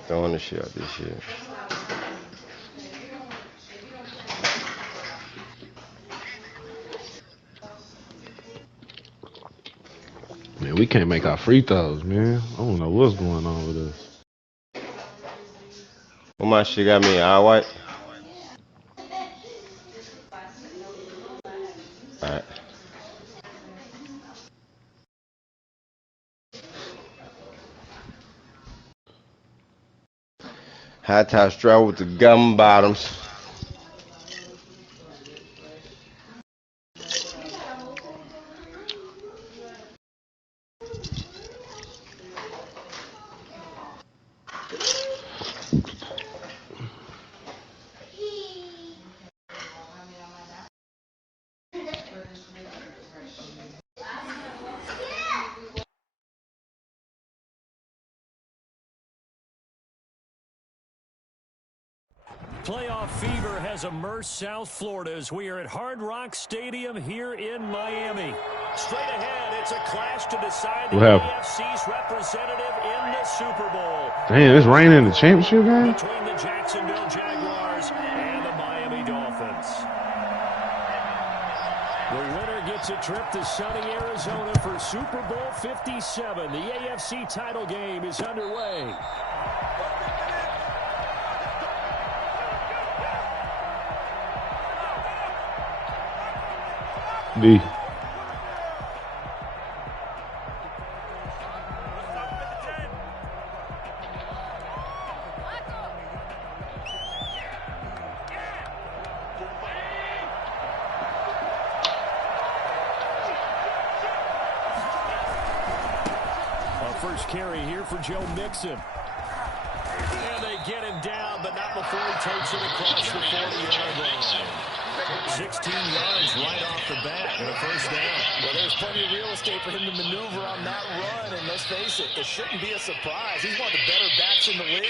Start throwing the shit out this shit. Man, we can't make our free throws, man. I don't know what's going on with us. What my shit got me all white? Alright. High top straw with the gum bottoms. Playoff fever has immersed South Florida as we are at Hard Rock Stadium here in Miami. Straight ahead, it's a clash to decide the AFC's representative in the Super Bowl. Damn, it's raining in the championship game? Between the Jacksonville Jaguars and the Miami Dolphins. The winner gets a trip to sunny Arizona for Super Bowl 57. The AFC title game is underway. D. First carry here for Joe Mixon. And they get him down, but not before he takes it across the 40-yard line. 16 yards right off the bat and a first down. Well, there's plenty of real estate for him to maneuver on that run, and let's face it shouldn't be a surprise. He's one of the better backs in the league.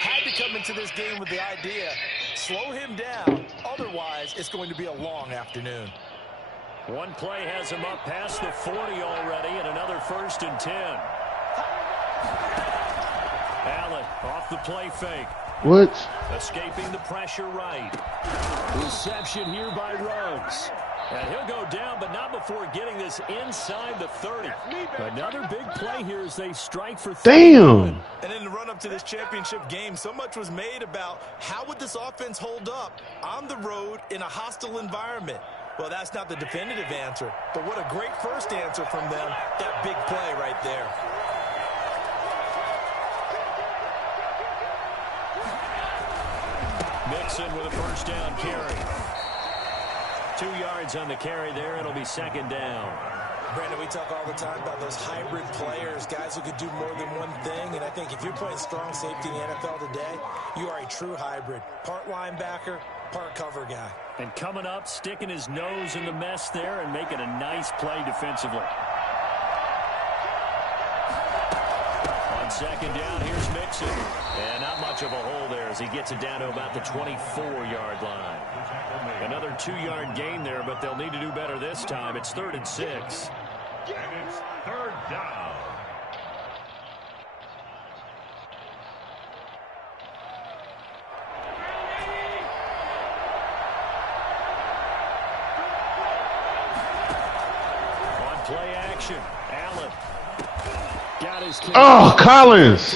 Had to come into this game with the idea, slow him down, otherwise it's going to be a long afternoon. One play has him up past the 40 already, and another 1st and 10. Allen off the play fake. What? Escaping the pressure right. Reception here by Ruggs. And he'll go down, but not before getting this inside the 30. Another big play here as they strike for 30. Damn! And in the run-up to this championship game, so much was made about how would this offense hold up on the road in a hostile environment. Well, that's not the definitive answer, but what a great first answer from them, that big play right there. Mixon with a first down carry. 2 yards on the carry there. It'll be 2nd down. Brandon, we talk all the time about those hybrid players, guys who could do more than one thing, and I think if you're playing strong safety in the NFL today, you are a true hybrid. Part linebacker, part cover guy. And coming up, sticking his nose in the mess there and making a nice play defensively. On 2nd down, here's Mixon. And not much of a hole there as he gets it down to about the 24-yard line. Another 2-yard gain there, but they'll need to do better this time. It's 3rd and 6. And it's 3rd down. On play action, Allen. Got his Collins!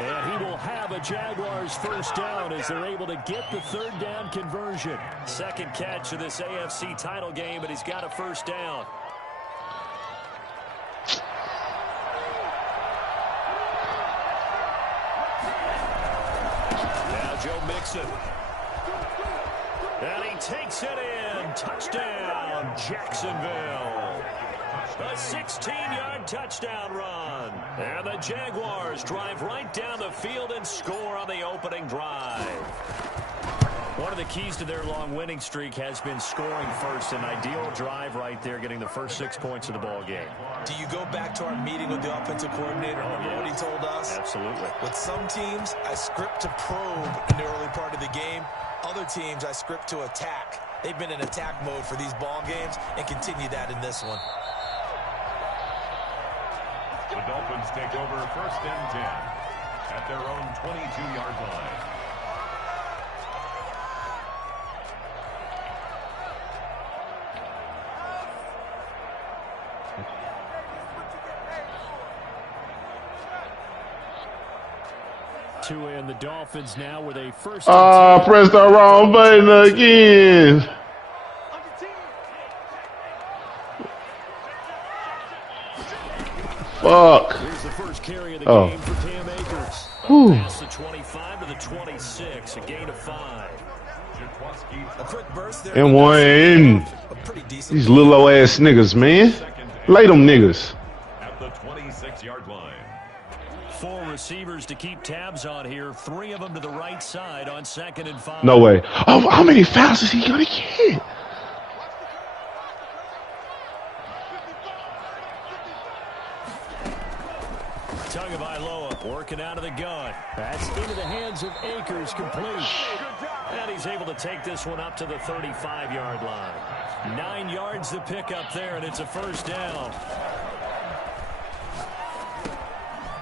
And he will have a Jaguars first down as they're able to get the 3rd down conversion. 2nd catch of this AFC title game, but he's got a first down. Now Joe Mixon. And he takes it in. Touchdown, Jacksonville. A 16-yard touchdown run. And the Jaguars drive right down the field and score on the opening drive. One of the keys to their long winning streak has been scoring first. An ideal drive right there, getting the first 6 points of the ball game. Do you go back to our meeting with the offensive coordinator? Remember what he told us? Absolutely. With some teams, I script to probe in the early part of the game. Other teams, I script to attack. They've been in attack mode for these ball games and continue that in this one. The Dolphins take over 1st and 10. at their own 22-yard line. Tua and the Dolphins now with a first. Press the wrong button again. Fuck. Here's the first carry of the game for Cam Akers. Past the 25 to the 26, a gain of 5. A quick burst there. And one. These little old ass niggas, man. Lay them niggas. At the 26-yard line. 4 receivers to keep tabs on here. 3 of them to the right side on 2nd and 5. No way. Oh, how many fouls is he gonna get? Tagovailoa working out of the gun. That's into the hands of Akers, complete. And he's able to take this one up to the 35-yard line. 9 yards to pick up there, and it's a first down.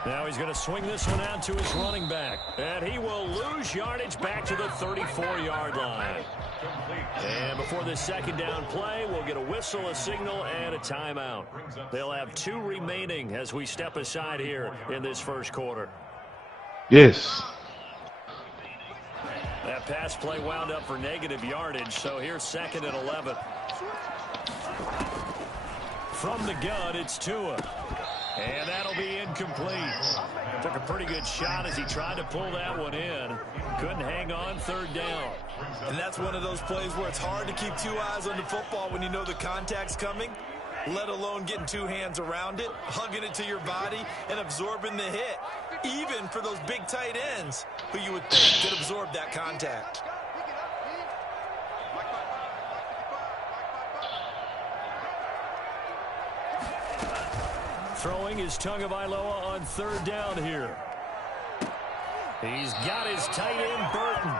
Now he's going to swing this one out to his running back. And he will lose yardage back to the 34-yard line. And before this second down play, we'll get a whistle, a signal, and a timeout. They'll have 2 remaining as we step aside here in this first quarter. Yes. That pass play wound up for negative yardage, so here's 2nd and 11. From the gun, it's Tua. And that'll be incomplete. Took a pretty good shot as he tried to pull that one in. Couldn't hang on, 3rd down. And that's one of those plays where it's hard to keep 2 eyes on the football when you know the contact's coming, let alone getting 2 hands around it, hugging it to your body, and absorbing the hit. Even for those big tight ends who you would think could absorb that contact. Throwing is Tagovailoa on 3rd down here. He's got his tight end, Burton.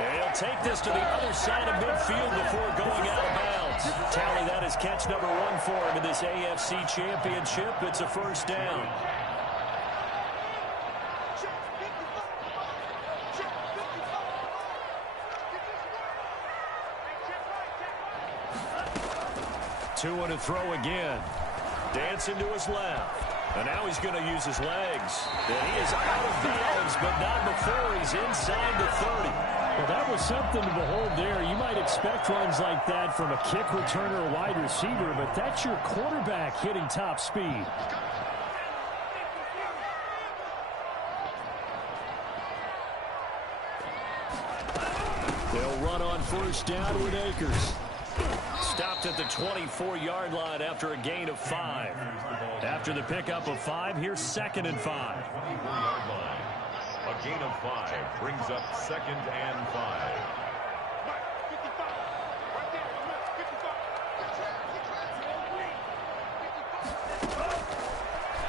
And he'll take this to the other side of midfield before going out of bounds. Tally, that is catch number 1 for him in this AFC Championship. It's a first down. Tua to throw again. Dancing to his left. And now he's going to use his legs. And he is out of bounds, but not before he's inside the 30. Well, that was something to behold there. You might expect runs like that from a kick returner or wide receiver, but that's your quarterback hitting top speed. They'll run on first down with Akers. Stopped at the 24-yard line after a gain of 5. After the pickup of 5, here's 2nd and 5. 24-yard line. A gain of 5 brings up 2nd and 5.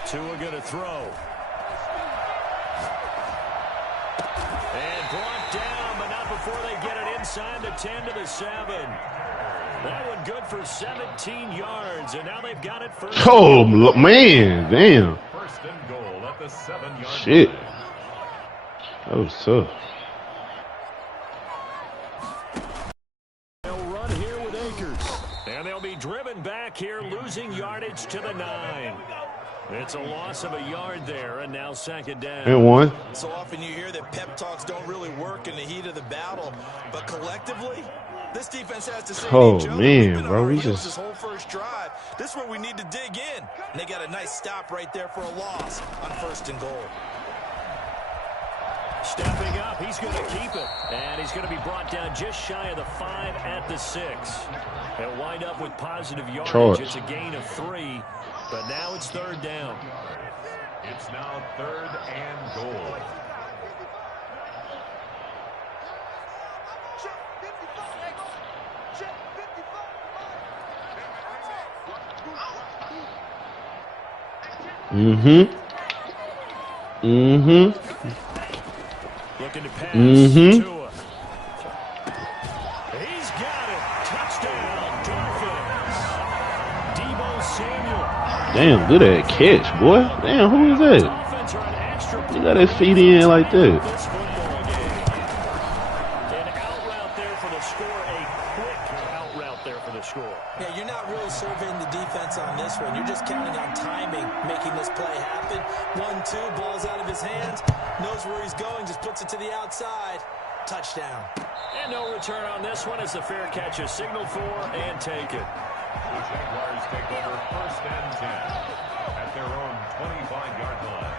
Tua going to throw. And brought down, but not before they get it inside the 10 to the 7. That one good for 17 yards, and now they've got it first. Oh, man. Damn. First and goal at the 7-yard Shit. line. That was tough. They'll run here with Akers. And they'll be driven back here, losing yardage to the 9. It's a loss of a yard there, and now 2nd down. And 1. So often you hear that pep talks don't really work in the heat of the battle, but collectively, this defense has to say, Oh, Joe, man, bro, we just... this whole first drive. This is where we need to dig in. And they got a nice stop right there for a loss on 1st and goal. Stepping up, he's going to keep it. And he's going to be brought down just shy of the 5 at the 6. He'll wind up with positive yardage. Charge. It's a gain of 3, but now it's 3rd down. It's now 3rd and goal. Looking to pass. Tua. He's got it. Touchdown, Dolphins. Deebo Samuel. Damn, good at catch, boy. Damn, who is that? Dolphins are an extra point He got his feet in like that. This football game. An out route there for the score. A quick out route there for the score. Yeah, you're not really surveying the defense on this one. You're just counting on timing, making this play happen. 1-2, ball's out of his hands. Knows where he's going, just puts it to the outside. Touchdown. And no return on this one as the fair catch is signaled for and taken. The Jaguars take over 1st and 10 at their own 25-yard line.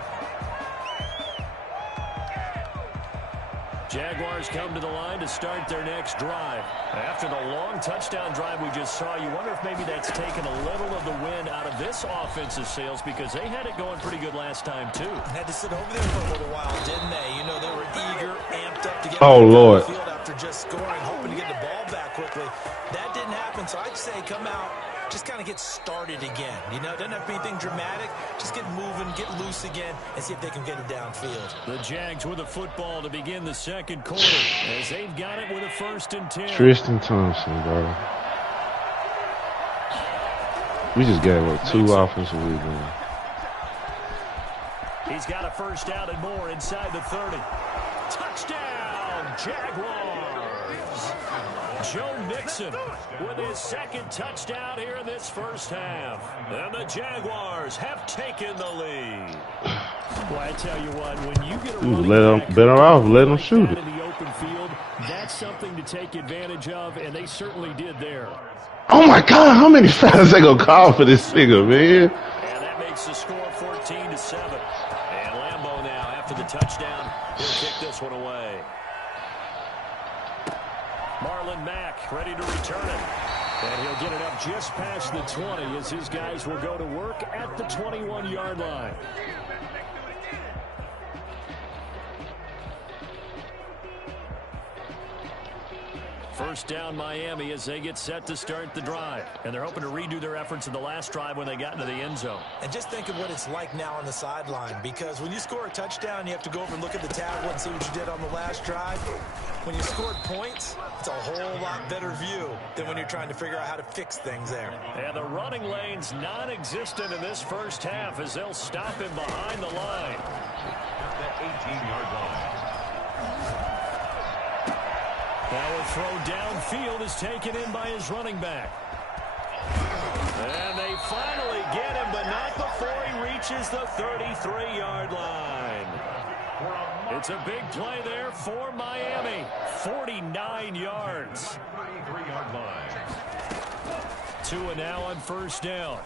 Jaguars come to the line to start their next drive. After the long touchdown drive we just saw, you wonder if maybe that's taken a little of the wind out of this offensive sails because they had it going pretty good last time, too. Had to sit over there for a little while, didn't they? You know, they were eager, amped up to get Oh, Lord. the field after just scoring, hoping to get the ball back quickly. That didn't happen, so I'd say come out, just kind of get started again. You know, it doesn't have to be anything dramatic. Just get moving, get loose again, and see if they can get it downfield. The Jags with the football to begin the second quarter as they've got it with a 1st and 10. Tristan Thompson, bro. We just gave up 2 offensive rebounds. He's got a first down and more inside the 30. Touchdown, Jaguars. Joe Mixon with his 2nd touchdown here in this first half. And the Jaguars have taken the lead. Well, I tell you what, when you get a running back better off letting them shoot it. in the open field, that's something to take advantage of, and they certainly did there. Oh my God, how many fouls they gonna call for this nigga, man? And that makes the score 14-7. And Lambeau now, after the touchdown, he'll kick this one away. Marlon Mack ready to return it. And he'll get it up just past the 20 as his guys will go to work at the 21-yard line. First down Miami as they get set to start the drive. And they're hoping to redo their efforts in the last drive when they got into the end zone. And just think of what it's like now on the sideline, because when you score a touchdown, you have to go over and look at the tablet and see what you did on the last drive. When you scored points, it's a whole lot better view than when you're trying to figure out how to fix things there. And the running lane's non-existent in this first half as they'll stop him behind the line. At the 18-yard line. Now a throw downfield is taken in by his running back. And they finally get him, but not before he reaches the 33-yard line. It's a big play there for Miami. 49 yards. 33-yard line. Tua now on first down.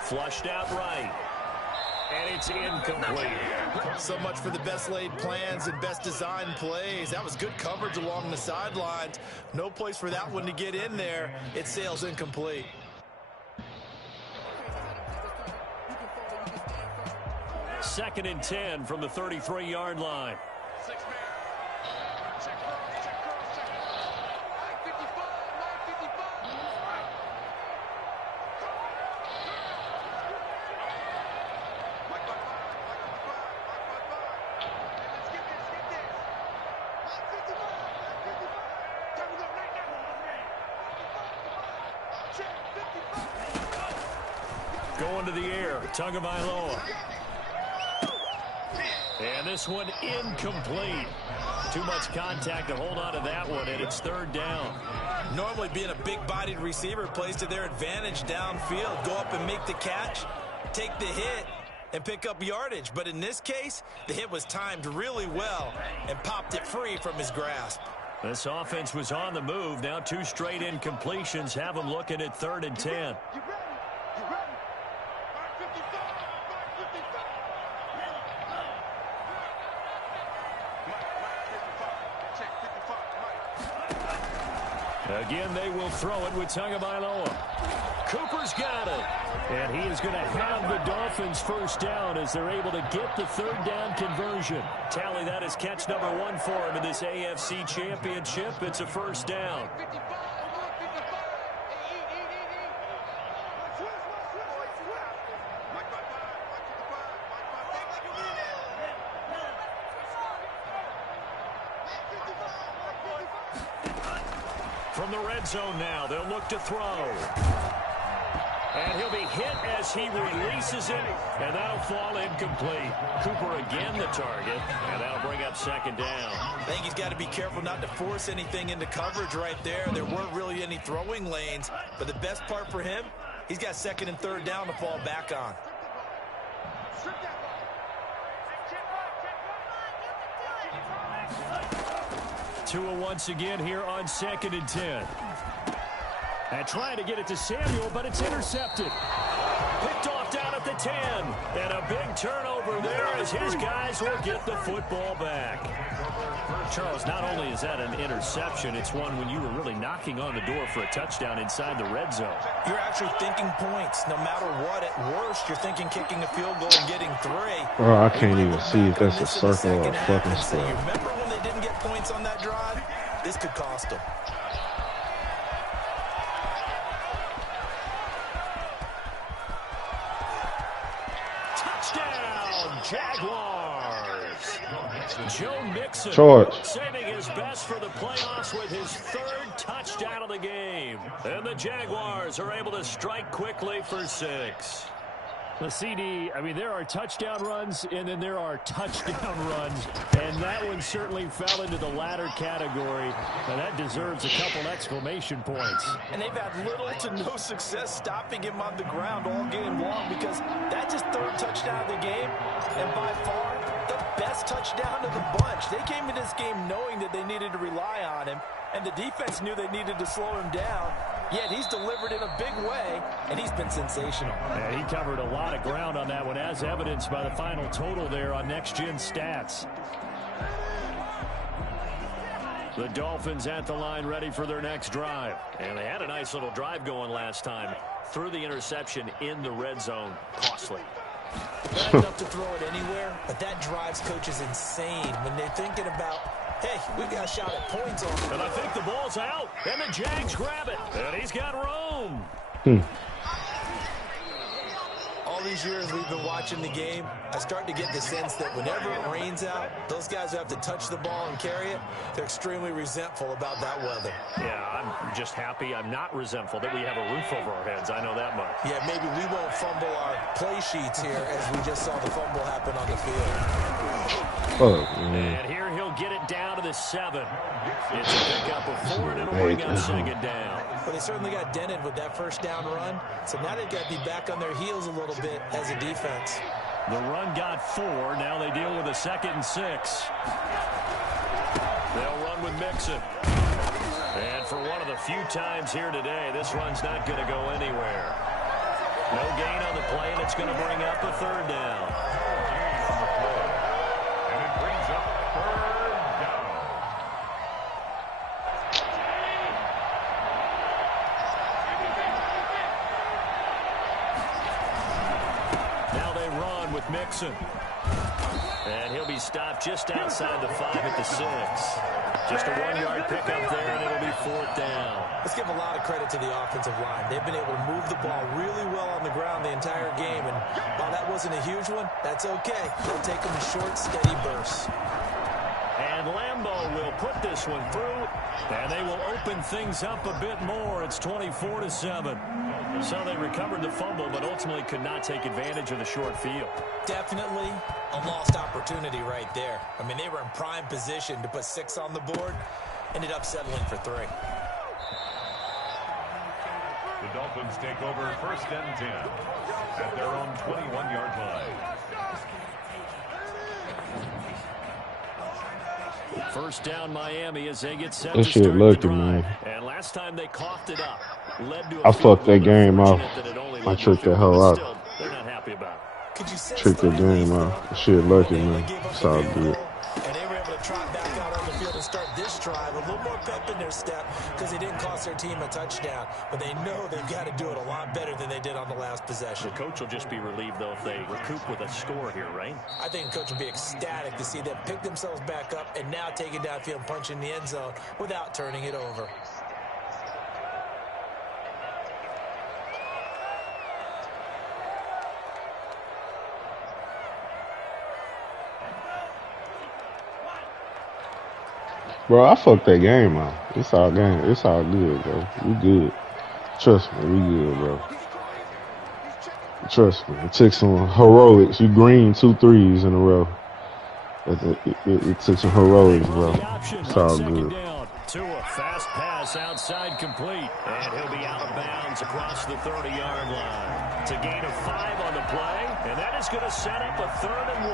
Flushed out right. And it's incomplete. So much for the best laid plans and best designed plays. That was good coverage along the sidelines. No place for that one to get in there. It sails incomplete. Second and 10 from the 33-yard line. Going to the air, Tagovailoa. And this one incomplete. Too much contact to hold on to that one, and it's 3rd down. Normally being a big-bodied receiver plays to their advantage downfield. Go up and make the catch, take the hit, and pick up yardage. But in this case, the hit was timed really well and popped it free from his grasp. This offense was on the move. Now 2 straight incompletions have them looking at 3rd and 10. Again, they will throw it with Tagovailoa. Cooper's got it. And he is going to have the Dolphins first down as they're able to get the 3rd down conversion. Tally, that is catch number 1 for him in this AFC Championship. It's a first down. From the red zone now, they'll look to throw. And he'll be hit as he releases it, and that'll fall incomplete. Cooper again the target, and that'll bring up second down. I think he's got to be careful not to force anything into coverage right there. There weren't really any throwing lanes, but the best part for him, he's got second and third down to fall back on. 2 once again here on 2nd and 10. And trying to get it to Samuel, but it's intercepted. Picked off down at the 10. And a big turnover there as his guys will get the football back. Charles, not only is that an interception, it's one when you were really knocking on the door for a touchdown inside the red zone. You're actually thinking points. No matter what, at worst, you're thinking kicking a field goal and getting 3. Bro, I can't even see if that's a circle or a fucking square. Remember when they didn't get points on that drive? This could cost them. Touchdown, Jaguars. Joe Mixon saving his best for the playoffs with his 3rd touchdown of the game. And the Jaguars are able to strike quickly for 6. The CD, I mean, there are touchdown runs, and then there are touchdown runs, and that one certainly fell into the latter category, and that deserves a couple exclamation points. And they've had little to no success stopping him on the ground all game long because that's his 3rd touchdown of the game, and by far the best touchdown of the bunch. They came in this game knowing that they needed to rely on him, and the defense knew they needed to slow him down. Yet he's delivered in a big way, and he's been sensational. Yeah, he covered a lot of ground on that one, as evidenced by the final total there on Next Gen Stats. The Dolphins at the line ready for their next drive. And they had a nice little drive going last time. Threw the interception in the red zone. Costly. Not enough to throw it anywhere, but that drives coaches insane when they're thinking about, hey, we got a shot at points on. And I think the ball's out, and the Jags grab it. And he's got room. All these years we've been watching the game, I start to get the sense that whenever it rains out, those guys who have to touch the ball and carry it, they're extremely resentful about that weather. Yeah, I'm just happy I'm not resentful that we have a roof over our heads. I know that much. Yeah, maybe we won't fumble our play sheets here as we just saw the fumble happen on the field. And here he'll get it down to the 7. It's a pickup of 4, and it'll bring up second down. Well, they certainly got dented with that first down run, so now they've got to be back on their heels a little bit as a defense. The run got 4. Now they deal with a 2nd and 6. They'll run with Mixon. And for one of the few times here today, this run's not going to go anywhere. No gain on the play, and it's going to bring up a 3rd down. And it brings up 3rd down. Now they run with Mixon. And he'll be stopped just outside the 5 at the 6. Just a 1-yard pickup there, and it'll be 4th down. Let's give a lot of credit to the offensive line. They've been able to move the ball really well on the ground the entire game, and while that wasn't a huge one, that's okay. They'll take them in short, steady bursts. And Lambeau will put this one through, and they will open things up a bit more. It's 24-7. So they recovered the fumble, but ultimately could not take advantage of the short field. Definitely a lost opportunity right there. I mean, they were in prime position to put 6 on the board, ended up settling for 3. The Dolphins take over 1st and 10 at their own 21-yard line. 1st down Miami as they get set That to shit start lucky, the drive. man. And last time they coughed it up. Led to I a fucked that game off. I I tricked that hoe out. Still, they're not happy about it. Could you sense Tricked the the game relief, off. though? Shit lucky, They man. only gave up It's the all field good. goal, and they were able to trot back out on the field and start this drive. A little more pep in their step because they didn't cost their team a touchdown. But they know they've got to do it a lot better than they did on the last possession. The coach will just be relieved, though, if they recoup with a score here, right? I think the coach will be ecstatic to see them pick themselves back up and now take it downfield and punch in the end zone without turning it over. Bro, I fucked that game out. It's all game. It's all good, bro. We good. Trust me, we good, bro. Trust me, it took some heroics. You green 2 threes in a row. It took some heroics, bro. It's all good. Tua, fast pass outside complete. And he'll be out of bounds across the 30-yard line. It's a gain of 5 on the play, and that is going to set up a 3rd and 1.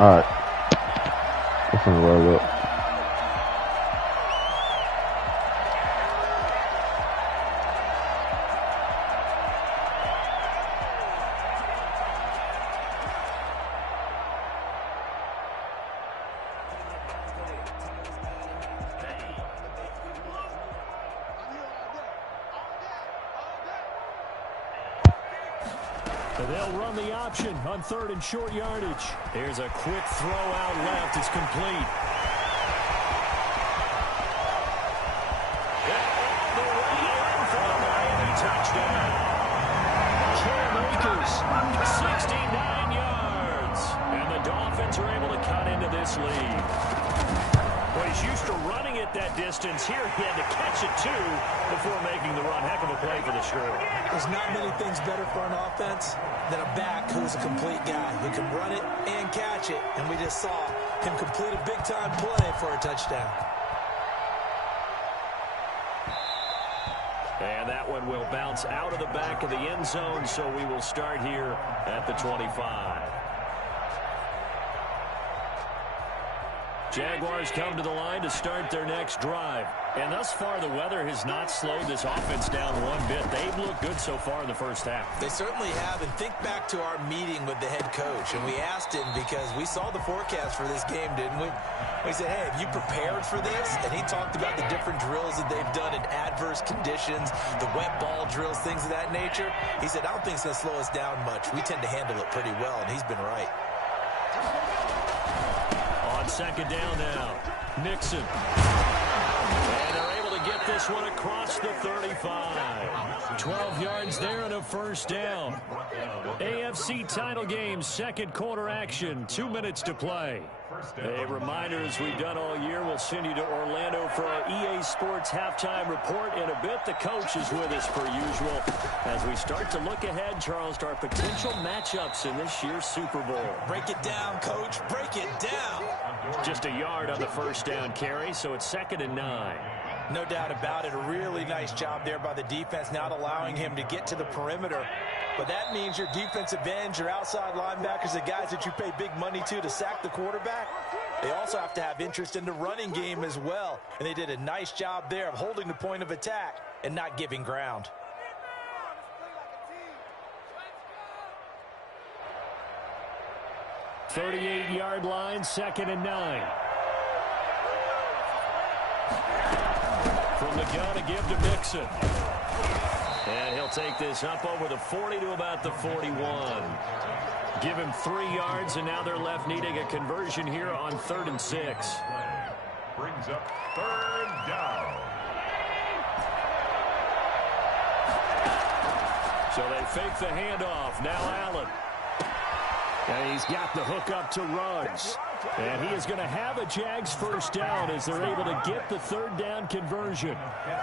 All right. I'm finna roll up. They'll run the option on 3rd and short yardage. Here's a quick throw out left. It's complete. The way in for the Miami touchdown. Cam Akers, 69 yards. And the Dolphins are able to cut into this lead. Well, he's used to running it that distance. Here he had to catch it, too, before making the run. Heck of a play for the score. There's not many things better for an offense than a back who's a complete guy who can run it and catch it. And we just saw him complete a big-time play for a touchdown. And that one will bounce out of the back of the end zone, so we will start here at the 25. Jaguars come to the line to start their next drive. And thus far, the weather has not slowed this offense down one bit. They've looked good so far in the first half. They certainly have. And think back to our meeting with the head coach. And we asked him because we saw the forecast for this game, didn't we? We said, hey, have you prepared for this? And he talked about the different drills that they've done in adverse conditions, the wet ball drills, things of that nature. He said, I don't think it's going to slow us down much. We tend to handle it pretty well, and he's been right. On 2nd down now, Mixon. And they're able to get this one across the 35. 12 yards there and a 1st down. AFC title game, 2nd quarter action, 2 minutes to play. A reminder, as we've done all year, we'll send you to Orlando for our EA Sports halftime report in a bit. The coach is with us per usual as we start to look ahead, Charles, to our potential matchups in this year's Super Bowl. Break it down, coach. Break it down. Just a yard on the 1st down carry, so it's 2nd and 9. No doubt about it. A really nice job there by the defense, not allowing him to get to the perimeter. But that means your defensive ends, your outside linebackers, the guys that you pay big money to sack the quarterback, they also have to have interest in the running game as well. And they did a nice job there of holding the point of attack and not giving ground. .38-yard line, 2nd and 9. From the gun to give to Mixon. And he'll take this up over the 40 to about the 41. Give him 3 yards, and now they're left needing a conversion here on 3rd and 6. Brings up 3rd down. So they fake the handoff. Now Allen. And he's got the hook up to Ruggs. And he is going to have a Jags 1st down as they're able to get the 3rd down conversion.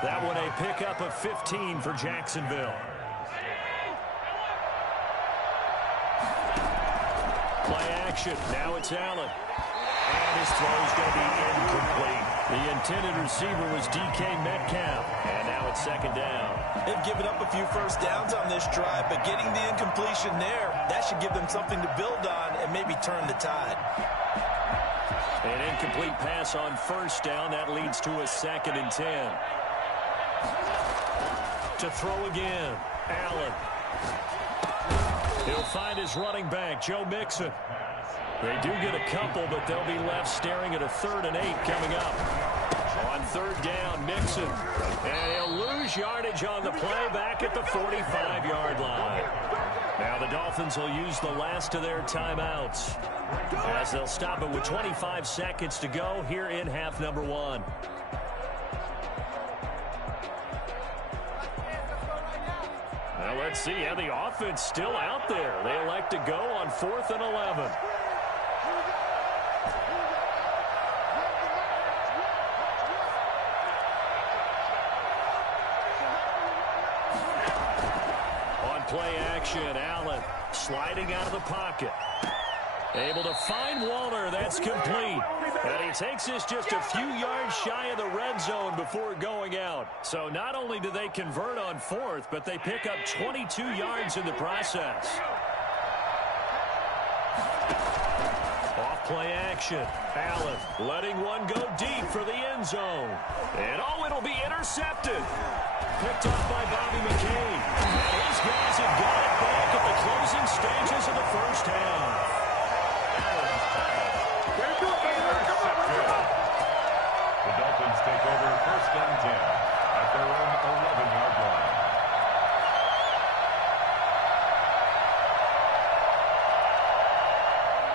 That one a pickup of 15 for Jacksonville. Play action. Now it's Allen. And his throw's going to be incomplete. The intended receiver was DK Metcalf. And now it's 2nd down. They've given up a few 1st downs on this drive, but getting the incompletion there, that should give them something to build on and maybe turn the tide. An incomplete pass on 1st down. That leads to a 2nd and 10. To throw again. Allen. He'll find his running back, Joe Mixon. They do get a couple, but they'll be left staring at a 3rd and 8 coming up. On 3rd down, Mixon. And he'll lose yardage on the play back at the 45-yard line. Now the Dolphins will use the last of their timeouts as they'll stop it with 25 seconds to go here in half number 1. Well, let's see how the offense still out there. They elect to go on 4th and 11. play action. Allen sliding out of the pocket. Able to find Waller. That's complete. And he takes this just a few yards shy of the red zone before going out. So not only do they convert on fourth, but they pick up 22 yards in the process. Off-play action. Allen letting one go deep for the end zone. And it'll be intercepted. Picked up by Bobby McCain. And his guys have got it back at the closing stages of the first half. The Dolphins take over first and 10 at their own 11-yard line.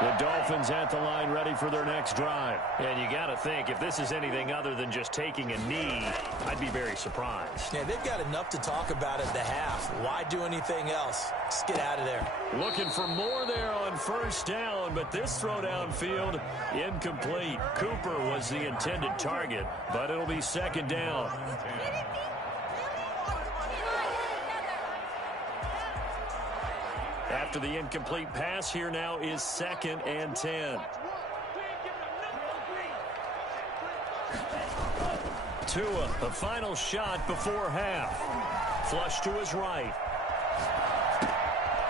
The Dolphins at the line ready for their next drive. And you got to think, if this is anything other than just taking a knee, I'd be very surprised. Yeah, they've got enough to talk about at the half. Why do anything else? Just get out of there. Looking for more there on first down, but this throw downfield, incomplete. Cooper was the intended target, but it'll be second down. After the incomplete pass, here now is 2nd and 10. Tua, a final shot before half. Flush to his right.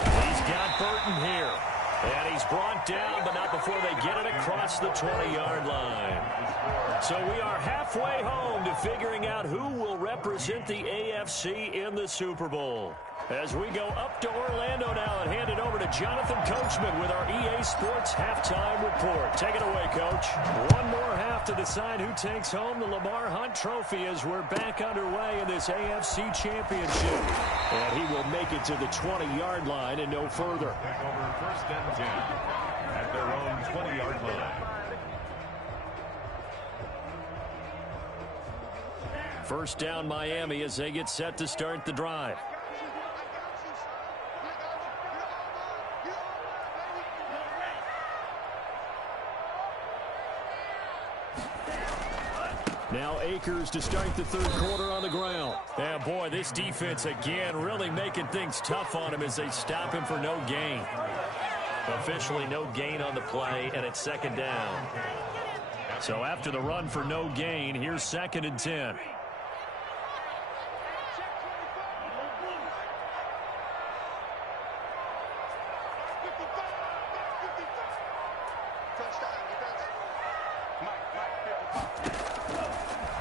He's got Burton here. And he's brought down, but not before they get it across the 20-yard line. So we are halfway home to figuring out who will represent the AFC in the Super Bowl. As we go up to Orlando now and hand it over to Jonathan Coachman with our EA Sports Halftime Report. Take it away, Coach. One more half to decide who takes home the Lamar Hunt Trophy as we're back underway in this AFC Championship. And he will make it to the 20-yard line and no further. Take over first and 10 at their own 20-yard line. First down Miami as they get set to start the drive. Now Akers to start the third quarter on the ground. And boy, this defense again really making things tough on him as they stop him for no gain. Officially no gain on the play, and it's second down. So after the run for no gain, here's 2nd and 10.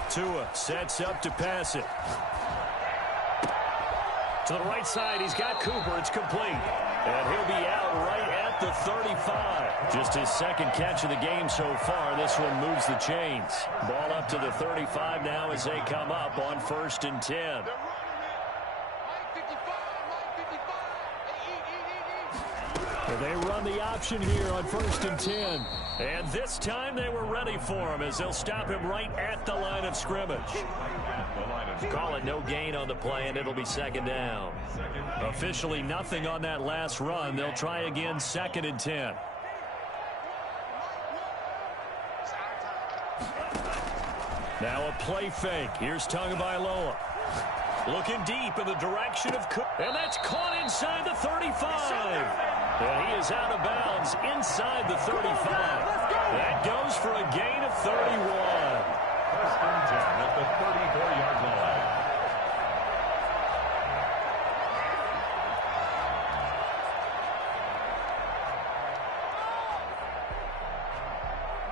Tua sets up to pass it. To the right side, he's got Cooper. It's complete. And he'll be out right at the 35. Just his second catch of the game so far. This one moves the chains. Ball up to the 35 now as they come up on 1st and 10. They run the option here on 1st and 10. And this time they were ready for him as they'll stop him right at the line of scrimmage. Call it no gain on the play, and it'll be second down. Officially nothing on that last run. They'll try again 2nd and 10. Now a play fake. Here's Tagovailoa. Looking deep in the direction of Cook. And that's caught inside the 35. And he is out of bounds inside the 35. That goes for a gain of 31. First and 10 at the 34-yard line.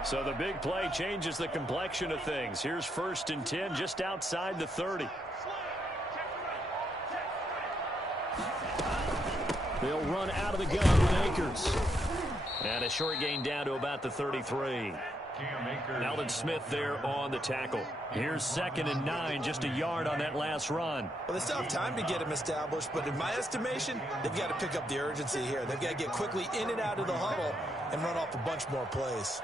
So the big play changes the complexion of things. Here's 1st and 10 just outside the 30. They'll run out of the gun with Akers. And a short gain down to about the 33. Alden Smith there on the tackle. Here's 2nd and 9, just a yard on that last run. Well, they still have time to get him established, but in my estimation, they've got to pick up the urgency here. They've got to get quickly in and out of the huddle and run off a bunch more plays.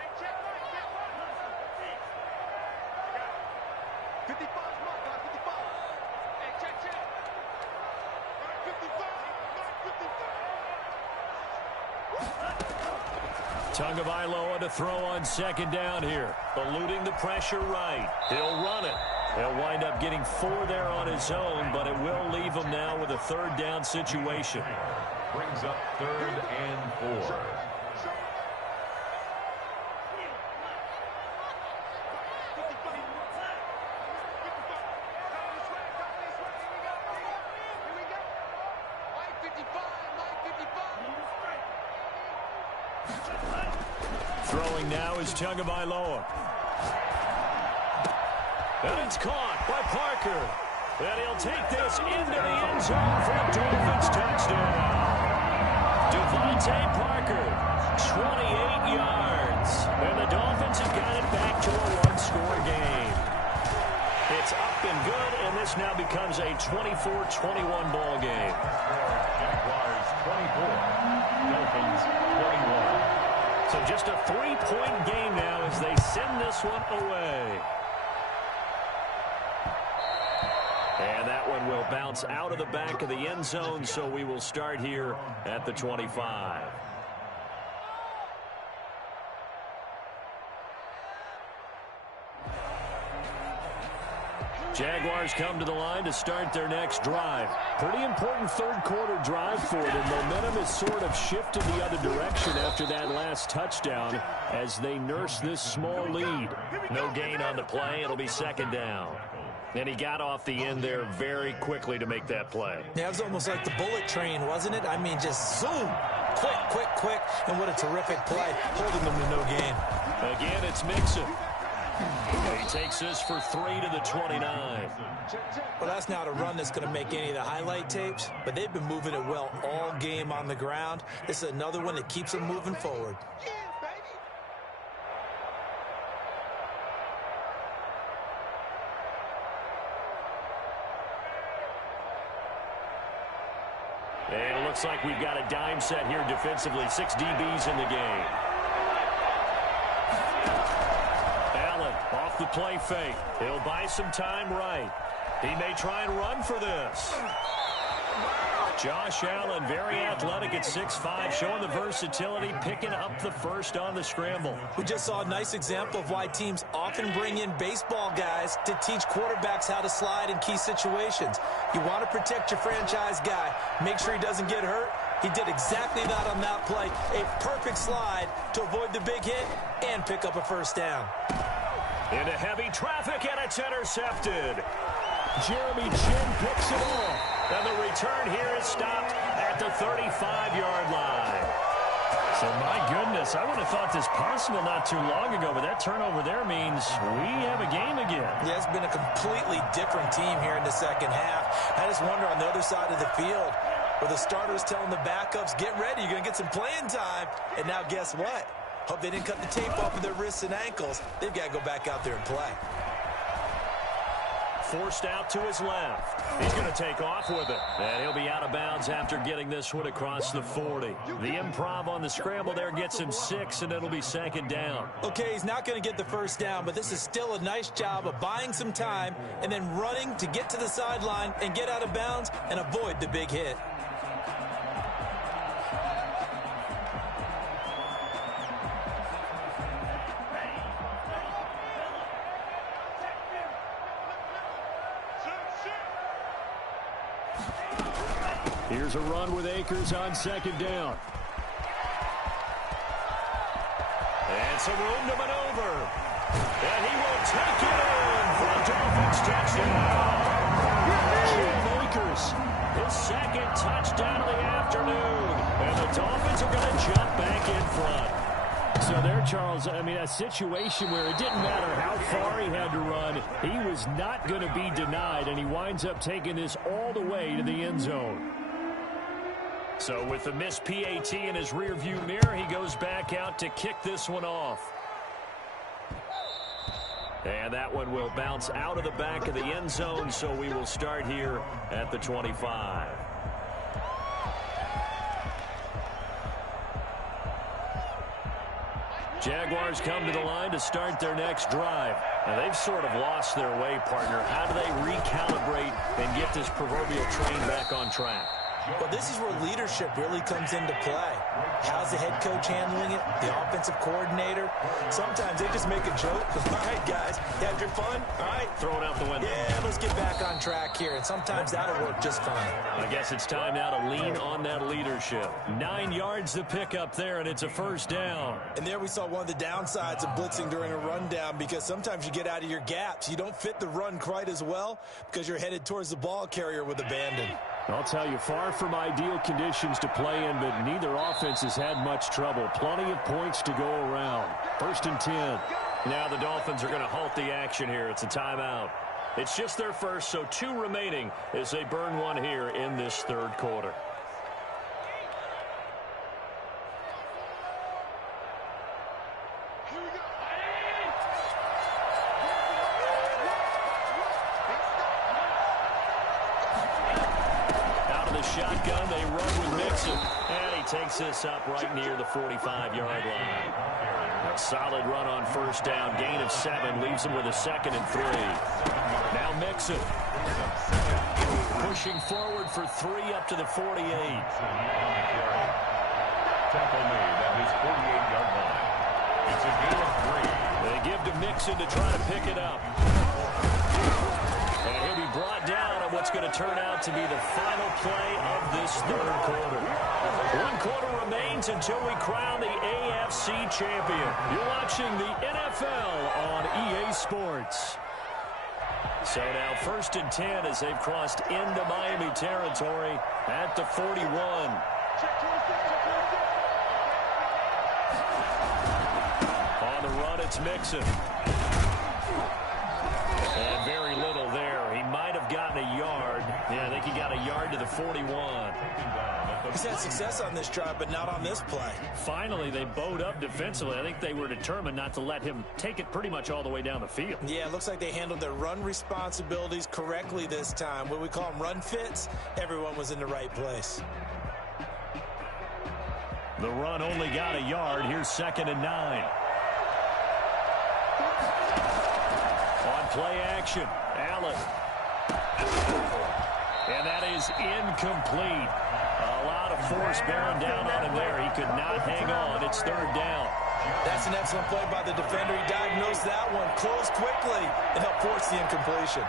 Tagovailoa to throw on 2nd down here. Eluding the pressure right. He'll run it. He'll wind up getting 4 there on his own, but it will leave him now with a 3rd down situation. Brings up 3rd and 4. Throwing now is Tagovailoa. And it's caught by Parker. And he'll take this into the end zone for a Dolphins touchdown. Devontae Parker, 28 yards. And the Dolphins have got it back to a 1-score game. It's up and good, and this now becomes a 24-21 ball game. Jaguars 24, Dolphins 21. So just a 3-point game now as they send this one away. And that one will bounce out of the back of the end zone, so we will start here at the 25. Jaguars come to the line to start their next drive. Pretty important 3rd quarter drive for them. Momentum has sort of shifted the other direction after that last touchdown as they nurse this small lead. No gain on the play. It'll be 2nd down. And he got off the end there very quickly to make that play. Yeah, it was almost like the bullet train, wasn't it? I mean, just zoom. Quick, quick, quick. And what a terrific play, holding them to no gain. Again, it's Mixon. He takes this for 3 to the 29. Well, that's not a run that's going to make any of the highlight tapes, but they've been moving it well all game on the ground. This is another one that keeps them moving forward. And it looks like we've got a dime set here defensively. 6 DBs in the game. Allen off the play fake. He'll buy some time right. He may try and run for this. Josh Allen, very athletic at 6'5", showing the versatility, picking up the first on the scramble. We just saw a nice example of why teams often bring in baseball guys to teach quarterbacks how to slide in key situations. You want to protect your franchise guy. Make sure he doesn't get hurt. He did exactly that on that play. A perfect slide to avoid the big hit and pick up a first down. Into heavy traffic, and it's intercepted. Jeremy Chin picks it off. And the return here is stopped at the 35-yard line. So, my goodness, I would have thought this possible not too long ago, but that turnover there means we have a game again. Yeah, it's been a completely different team here in the second half. I just wonder on the other side of the field, where the starters telling the backups, get ready, you're going to get some playing time. And now guess what? Hope they didn't cut the tape off of their wrists and ankles. They've got to go back out there and play. Forced out to his left. He's going to take off with it. And he'll be out of bounds after getting this one across the 40. The improv on the scramble there gets him 6, and it'll be 2nd down. Okay, he's not going to get the first down, but this is still a nice job of buying some time and then running to get to the sideline and get out of bounds and avoid the big hit. Here's a run with Akers on 2nd down. And some room to maneuver. And he will take it in for a Dolphins touchdown. Cam Akers, his 2nd touchdown of the afternoon. And the Dolphins are going to jump back in front. So there, Charles, I mean, a situation where it didn't matter how far he had to run, he was not going to be denied, and he winds up taking this all the way to the end zone. So with the missed PAT in his rearview mirror, he goes back out to kick this one off. And that one will bounce out of the back of the end zone, so we will start here at the 25. Jaguars come to the line to start their next drive. Now, they've sort of lost their way, partner. How do they recalibrate and get this proverbial train back on track? Well, this is where leadership really comes into play. How's the head coach handling it? The offensive coordinator? Sometimes they just make a joke. All right, guys, you had your fun? All right. Throw it out the window. Yeah, let's get back on track here. And sometimes that'll work just fine. I guess it's time now to lean on that leadership. 9 yards to pick up there, and it's a first down. And there we saw one of the downsides of blitzing during a rundown, because sometimes you get out of your gaps. You don't fit the run quite as well because you're headed towards the ball carrier with abandon. I'll tell you, far from ideal conditions to play in, but neither offense has had much trouble. Plenty of points to go around. 1st and 10. Now the Dolphins are going to halt the action here. It's a timeout. It's just their first, so 2 remaining as they burn one here in this 3rd quarter. Shotgun, they run with Mixon, and he takes this up right near the 45-yard line. A solid run on 1st down, gain of 7, leaves him with a 2nd and 3. Now Mixon, pushing forward for 3 up to the 48. Tackle made at his 48-yard line. It's a gain of 3. They give to Mixon to try to pick it up. And he'll be brought down on what's going to turn out to be the final play of this 3rd quarter. 1 quarter remains until we crown the AFC champion. You're watching the NFL on EA Sports. So now 1st and 10 as they've crossed into Miami territory at the 41. On the run, it's Mixon. And very little there. He might have gotten a yard. Yeah, I think he got a yard to the 41. He's had success on this drive, but not on this play. Finally, they bowed up defensively. I think they were determined not to let him take it pretty much all the way down the field. Yeah, it looks like they handled their run responsibilities correctly this time. What we call them run fits, everyone was in the right place. The run only got a yard. Here's 2nd and 9. On play action, Allen. And that is incomplete. A lot of force bearing down on him there. He could not hang on. It's 3rd down. That's an excellent play by the defender. He diagnosed that one, closed quickly, and helped force the incompletion.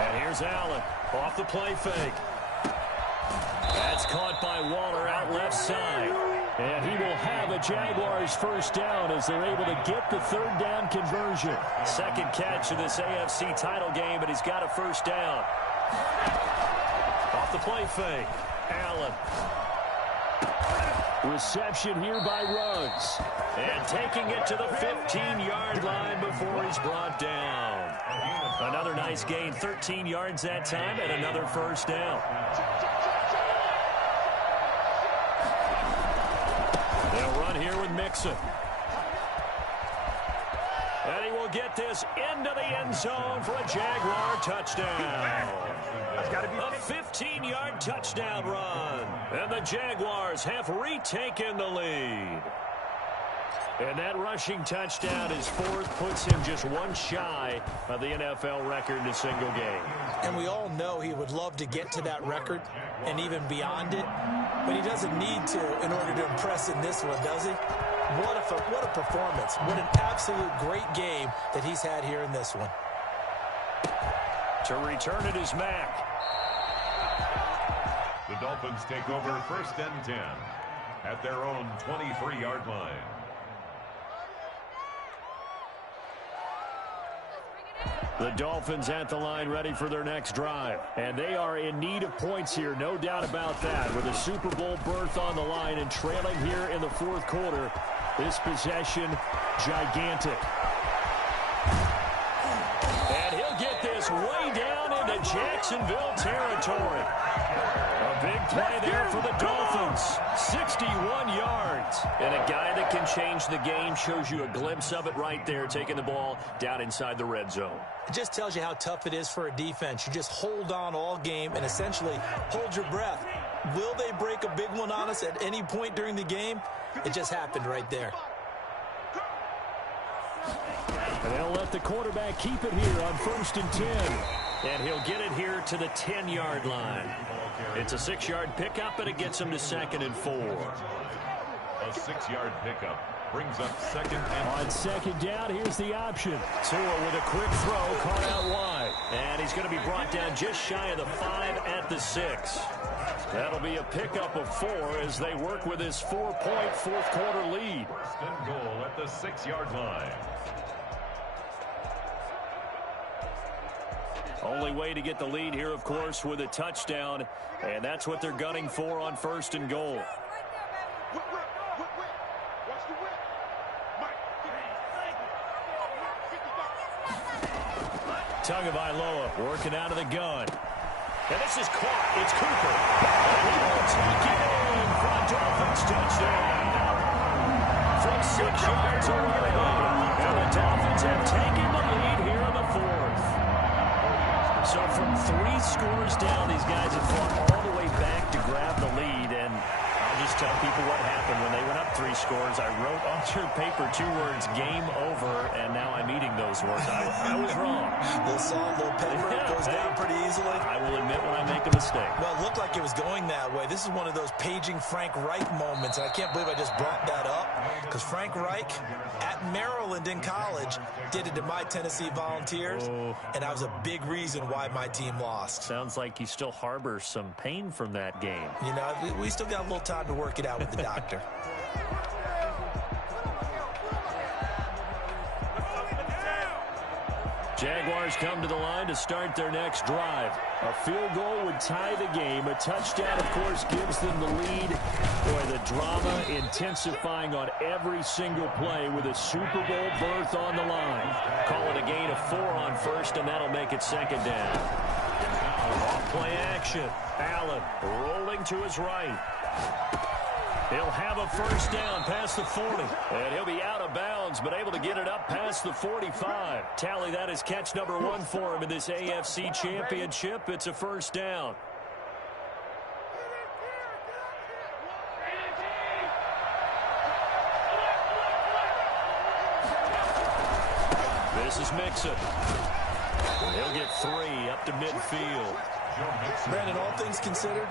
And here's Allen off the play fake. That's caught by Waller out left side. And he will have a Jaguars 1st down as they're able to get the 3rd down conversion. 2nd catch of this AFC title game, and he's got a 1st down. Off the play fake, Allen. Reception here by Ruggs. And taking it to the 15-yard line before he's brought down. Another nice gain, 13 yards that time, and another 1st down. They'll run here with Mixon. And he will get this into the end zone for a Jaguar touchdown. A 15-yard touchdown run. And the Jaguars have retaken the lead. And that rushing touchdown is 4th, puts him just 1 shy of the NFL record in a single game. And we all know he would love to get to that record and even beyond it, but he doesn't need to in order to impress in this one, does he? What a performance. What an absolute great game that he's had here in this one. To return it is Mack. The Dolphins take over 1st and 10 at their own 23-yard line. The Dolphins at the line ready for their next drive. And they are in need of points here, no doubt about that. With a Super Bowl berth on the line and trailing here in the 4th quarter, this possession, gigantic. And he'll get this way down into Jacksonville territory. A big play there for the Dolphins. 61 yards. And a guy that can change the game, shows you a glimpse of it right there, taking the ball down inside the red zone. It just tells you how tough it is for a defense. You just hold on all game and essentially hold your breath. Will they break a big one on us at any point during the game? It just happened right there. And they'll let the quarterback keep it here on 1st and 10. And he'll get it here to the 10-yard line. It's a 6-yard pickup, and it gets him to 2nd and 4. A 6-yard pickup brings up 2nd and on 2nd down, here's the option. Tua with a quick throw, caught out wide. And he's going to be brought down just shy of the 5 at the 6. That'll be a pickup of 4 as they work with his 4-point fourth-quarter lead. 1st and goal at the 6-yard line. Only way to get the lead here, of course, with a touchdown. And that's what they're gunning for on 1st and goal. Tagovailoa working out of the gun. And this is caught. It's Cooper. And he will take it in for a Dolphins touchdown. From 6 yards away. And the Dolphins have taken the lead here in the 4th. So from 3 scores down, these guys have fought all the way back to grab the lead. And I'll just tell people what happened when they went up 3 scores. I wrote on your paper 2 words, game over, and now I'm eating those words. I was wrong. Little salt, little pepper, goes down pretty easily. I will admit when I make a mistake. Well, it looked like it was going that way. This is one of those paging Frank Reich moments, and I can't believe I just brought that up, because Frank Reich at Maryland in college did it to my Tennessee Volunteers, and that was a big reason why my team lost. Sounds like you still harbor some pain from that game. You know, we still got a little time to work it out with the doctor. Jaguars come to the line to start their next drive. A field goal would tie the game. A touchdown, of course, gives them the lead. Boy, the drama intensifying on every single play with a Super Bowl berth on the line. Call it a gain of 4 on 1st, and that'll make it 2nd down. Off play action. Allen rolling to his right. He'll have a 1st down past the 40. And he'll be out of bounds, but able to get it up past the 45. Tally, that is catch number 1 for him in this AFC Championship. It's a 1st down. This is Mixon. He'll get 3 up to midfield. Brandon, all things considered,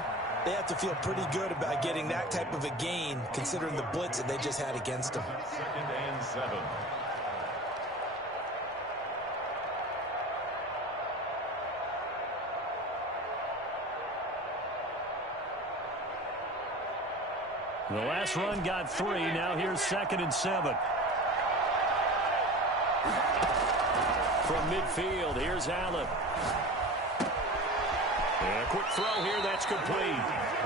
they have to feel pretty good about getting that type of a gain, considering the blitz that they just had against them. 2nd and 7. The last run got 3. Now here's 2nd and 7. From midfield, here's Allen. And a quick throw here, that's complete.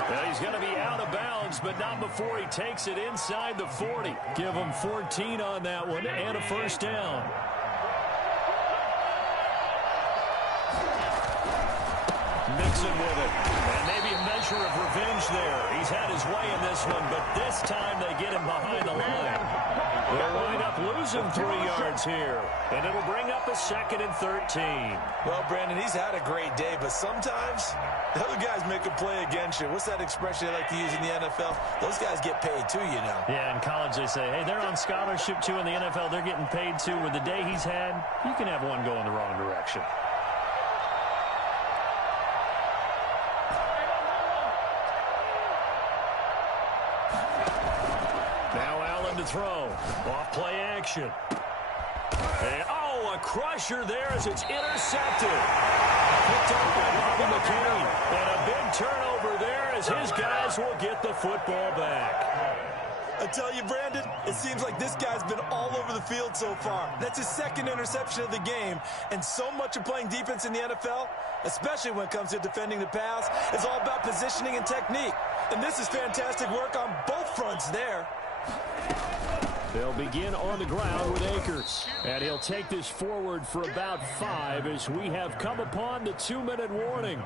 Well, he's going to be out of bounds, but not before he takes it inside the 40. Give him 14 on that one and a 1st down. Mixon with it. And maybe a measure of revenge there. He's had his way in this one, but this time they get him behind the line. They'll wind up losing 3 yards here. And it'll bring up a 2nd and 13. Well, Brandon, he's had a great day, but sometimes the other guys make a play against you. What's that expression they like to use in the NFL? Those guys get paid too, you know. Yeah, in college they say, hey, they're on scholarship too. In the NFL, they're getting paid too. With the day he's had, you can have one go in the wrong direction. To throw. Off play action. And, a crusher there as it's intercepted. Picked up by Bobby McCain. And a big turnover there as his guys will get the football back. I tell you, Brandon, it seems like this guy's been all over the field so far. That's his 2nd interception of the game. And so much of playing defense in the NFL, especially when it comes to defending the pass, is all about positioning and technique. And this is fantastic work on both fronts there. They'll begin on the ground with Akers. And he'll take this forward for about 5 as we have come upon the 2-minute warning.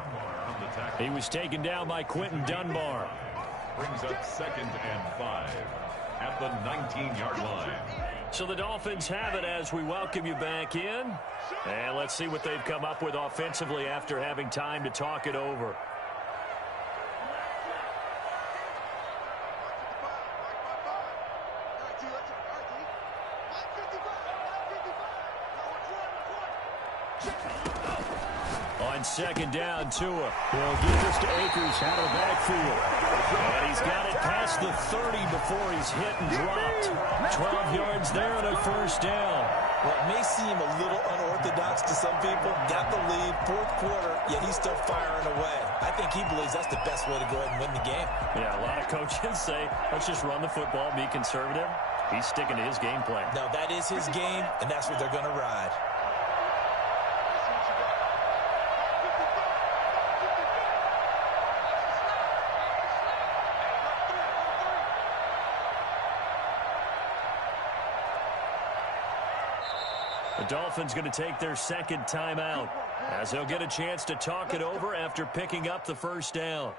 He was taken down by Quentin Dunbar. Brings up 2nd and 5 at the 19-yard line. So the Dolphins have it as we welcome you back in. And let's see what they've come up with offensively after having time to talk it over. On second down, Tua. He'll give this to Akers out of the backfield. And he's got it past the 30 before he's hit and dropped. 12 yards there and a first down. Well, it may seem a little unorthodox to some people. Got the lead, fourth quarter, yet he's still firing away. I think he believes that's the best way to go ahead and win the game. Yeah, a lot of coaches say, let's just run the football, be conservative. He's sticking to his game plan. Now, that is his game, and that's what they're going to ride. The Dolphins going to take their second timeout as they'll get a chance to talk it over after picking up the first down.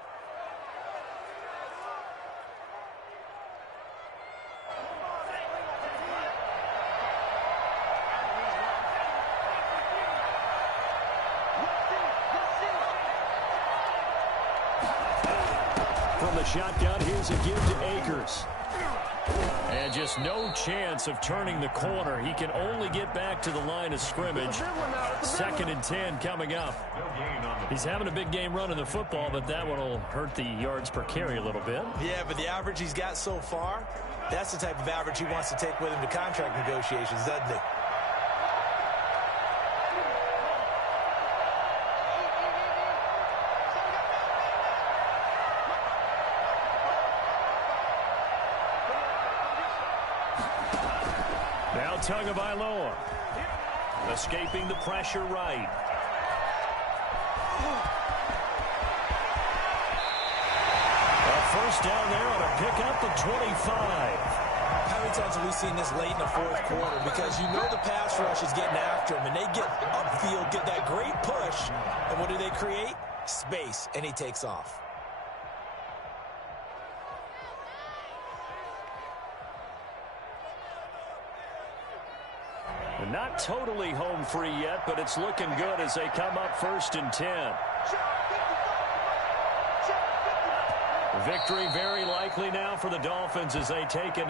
From the shotgun, here's a give to Akers. And just no chance of turning the corner. He can only get back to the line of scrimmage. 2nd and 10 coming up. He's having a big game running the football, but that one will hurt the yards per carry a little bit. Yeah, but the average he's got so far, that's the type of average he wants to take with him to contract negotiations, doesn't he? Now Tagovailoa, escaping the pressure right. A first down there on a pickup of 25. How many times have we seen this late in the fourth quarter? Because you know the pass rush is getting after him, and they get upfield, get that great push, and what do they create? Space, and he takes off. Not totally home free yet, but it's looking good as they come up 1st and 10. Victory very likely now for the Dolphins as they take an